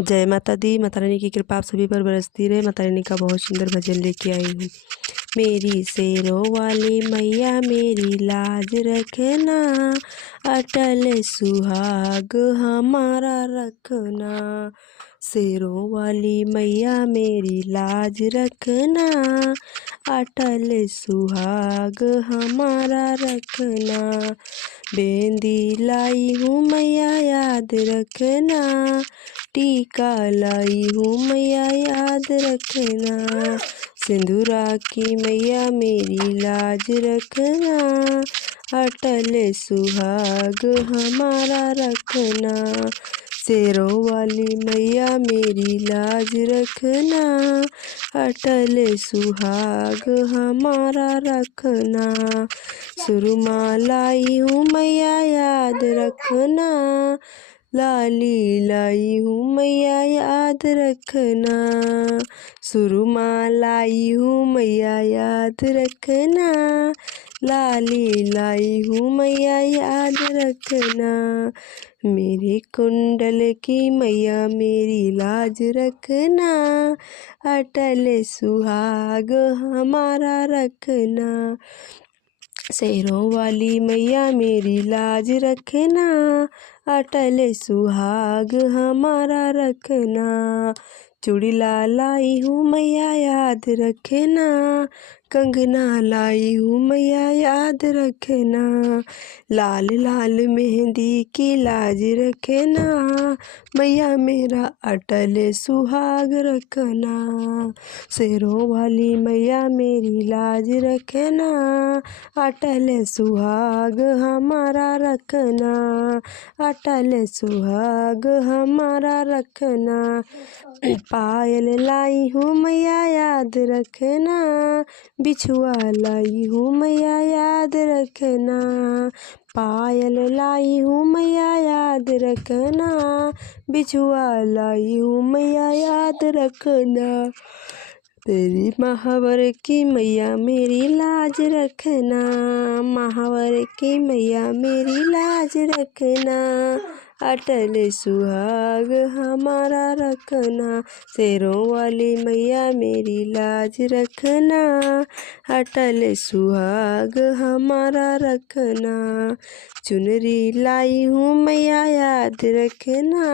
जय माता दी। माता रानी की कृपा आप सभी पर बरसती रहे। माता रानी का बहुत सुंदर भजन लेके आई हूँ। मेरी शेरों वाली मैया मेरी लाज रखना, अटल सुहाग हमारा रखना। शेरों वाली मैया मेरी लाज रखना, अटल सुहाग हमारा रखना। बेंदी लाई हूँ मैया याद रखना, टीका लाई हूँ मैया याद रखना। सिंदूरा की मैया मेरी लाज रखना, अटल सुहाग हमारा रखना। शेरों वाली मैया मेरी लाज रखना, अटल सुहाग हमारा रखना। सुरमा लाई हूँ मैया याद रखना, लाली लाई हूँ मैया याद रखना। सुरमा लाई हूँ मैया याद रखना, लाली लाई हूँ मैया याद रखना। मेरी कुंडल की मैया मेरी लाज रखना, अटल सुहाग हमारा रखना। शेरों वाली मैया मेरी लाज रखना, अटल सुहाग हमारा रखना। चूड़ीला लाई हूँ मैया याद रखना, कंगना लाई हूँ मैया याद रखना। लाल लाल मेहंदी की लाज रखना, मैया मेरा अटल सुहाग रखना। शेरों वाली मैया मेरी लाज रखना, अटल सुहाग हमारा रखना, अटल सुहाग हमारा रखना। पायल लाई हूँ मैया याद रखना, बिछुआ लाई हूँ मैया याद रखना। पायल लाई हूँ मैया याद रखना, बिछुआ लाई हूँ मैया याद रखना। तेरी महावर की मैया मेरी लाज रखना, महावर की मैया मेरी लाज रखना, अटल सुहाग हमारा रखना। शेरों वाली मैया मेरी लाज रखना, अटल सुहाग हमारा रखना। चुनरी लाई हूँ मैया याद रखना,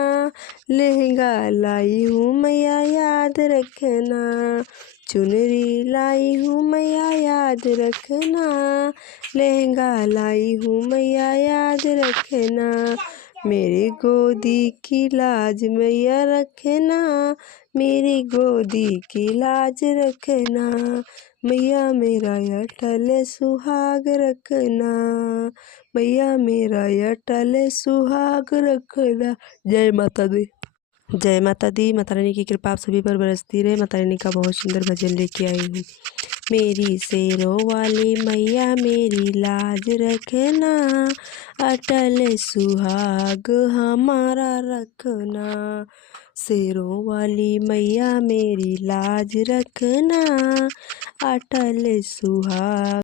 लहंगा लाई हूँ मैया याद रखना। चुनरी लाई हूँ मैया याद रखना, लहंगा लाई हूँ मैया याद रखना। मेरी गोदी की लाज मैया रखना, मेरी गोदी की लाज रखना। मैया मेरा अटल सुहाग रखना, मैया मेरा अटल सुहाग रखना। जय माता दी। जय माता दी। माता रानी की कृपा आप सभी पर बरसती रहे। माता रानी का बहुत सुंदर भजन लेके आई हूँ। मेरी शेरों वाली मैया मेरी लाज रखना, अटल सुहाग हमारा रखना। शेरों वाली मैया मेरी लाज रखना, अटल सुहाग